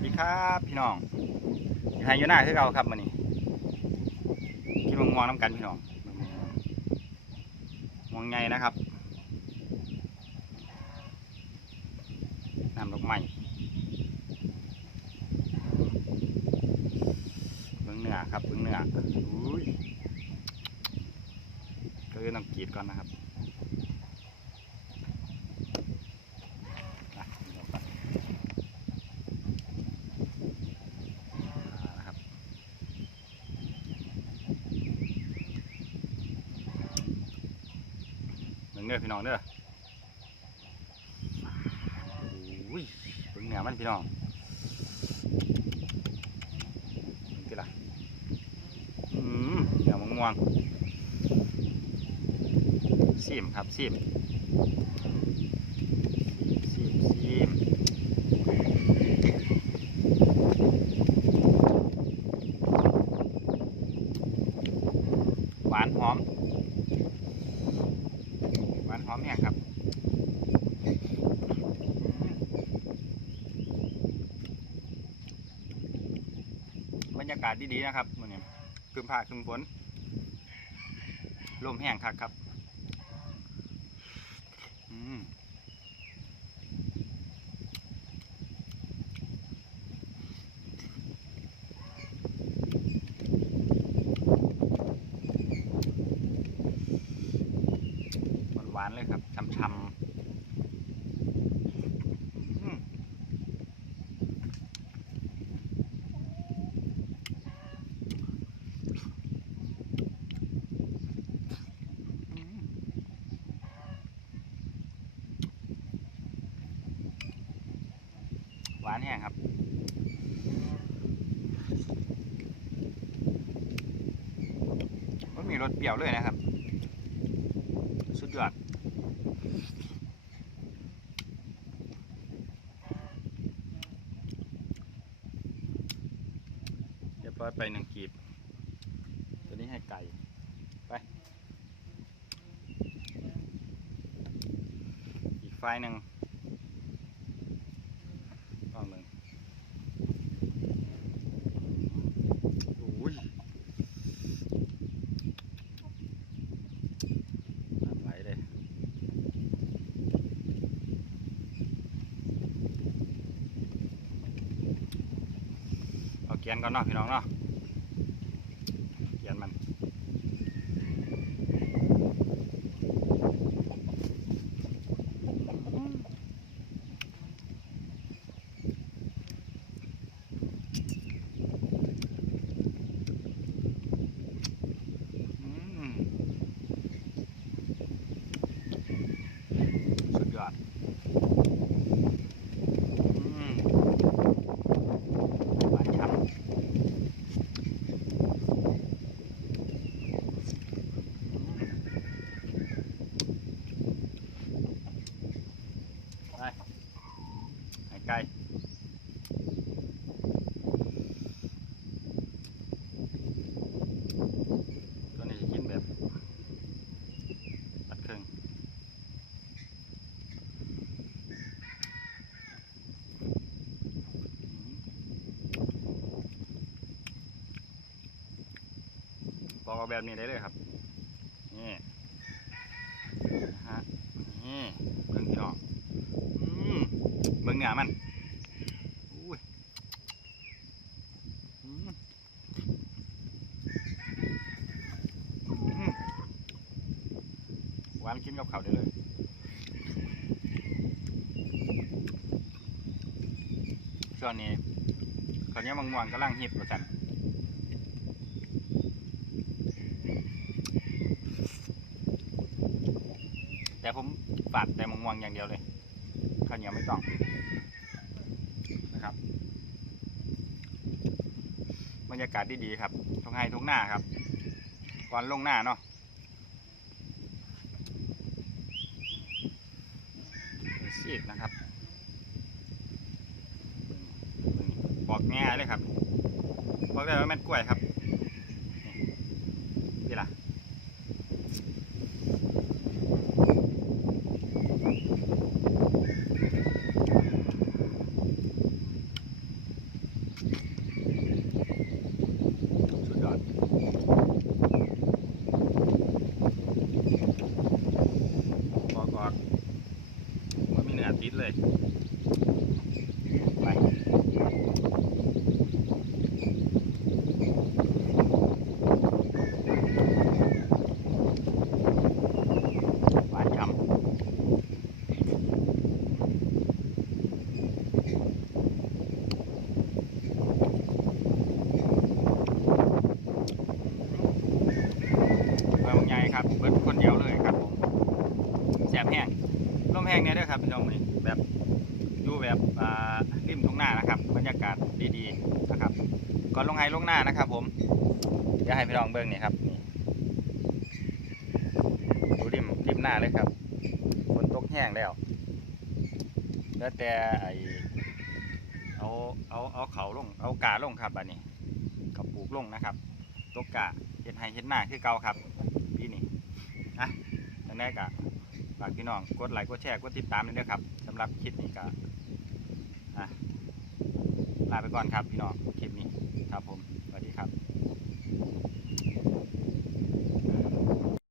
วัสดีครับพี่น้องอยู่ไฮอยู่หน้าคือเราครับมันนี้กินมะม่วงน้ำกันพี่น้องมะม่วงไงนะครับน้ำดอกไม้เบื้องเหนือครับเบื้องเหนืออุ้ยก็คือต้องกรีดก่อนนะครับอะเดี๋ยวก่อน นะครับ เด้อพี่น้องเด้อโอ้ยเบิ่งเนือมันพี่น้องเบิ่งล่ะอืมเนือมะม่วงซีมครับซีมซีมซีม หวานหอม หวานหอมแห้งครับ บรรยากาศดีๆนะครับมื่อนี้คืมผ้าคืมฝนลมแห้งคักครับอืมหวานๆเลยครับช่ำๆ วานแห้งครับมันมีรสเปรี้ยวเลยนะครับ สุดยอดเรียบร้อยไปหนึ่งกีบตัวนี้ให้ไก่ไป อีกไฟหนึ่งลองหนึ่งโอ้ยน้ำไหลเลย เอาเกีย นก่อนเนาะพี่น้องเนาะเกียนมันอืมสุดยอดอืมหวานฉ่ำ ไป ไก่ตัวนี้จะกินแบบตัดครึ่งบอกเอาแบบนี้ได้เลยครับ นี่นะฮะนี่เบิ่งพี่น้องอืม บิ่งเนือมันอุ้ยหวานกินกับข้าวได้เลยช่วงนี้ข้าวเนียมังม่วงกำลังฮิตประจันแต่ผมฝาดแต่มังม่วงอย่างเดียวเลย ข้าวเหนียวไม่ต้องนะครับ บรรยากาศดีๆครับทุ่งไฮทุ่งหน้าครับ ก่อนลงหน้าเนาะซีดนะครับเบิ่งเบิ่งบอกง่ายเลยครับบอกได้ว่าแม่นกล้วยครับ ทิตย์เลย ไปครับเบิดคนเดียวเลยครับผมแสบแห้งร่มแห้งเนี่ยด้วยครับพี่น้อง ดีนะครับก่อนลงไฮลงหน้านะครับ ผมเดี๋ยวให้พี่น้องเบิ้งนี่ครับดูริมริมหน้าเลยครับฝนตกแห้งแล้วแล้วแต่ไอเอาเอาเอาเขาลงเอากาลงครับบัดนี้กับปลูกลงนะครับตกกาเห็ดไฮเห็ดหน้าคือเก่าครับพี่นี่อะจังได้กะฝากพี่น้องกดไลค์กดแชร์กดติดตามด้วยนะครับสำหรับคลิปนี้กะอะ ลาไปก่อนครับพี่น้องคลิปนี้ครับผมสวัสดีครับ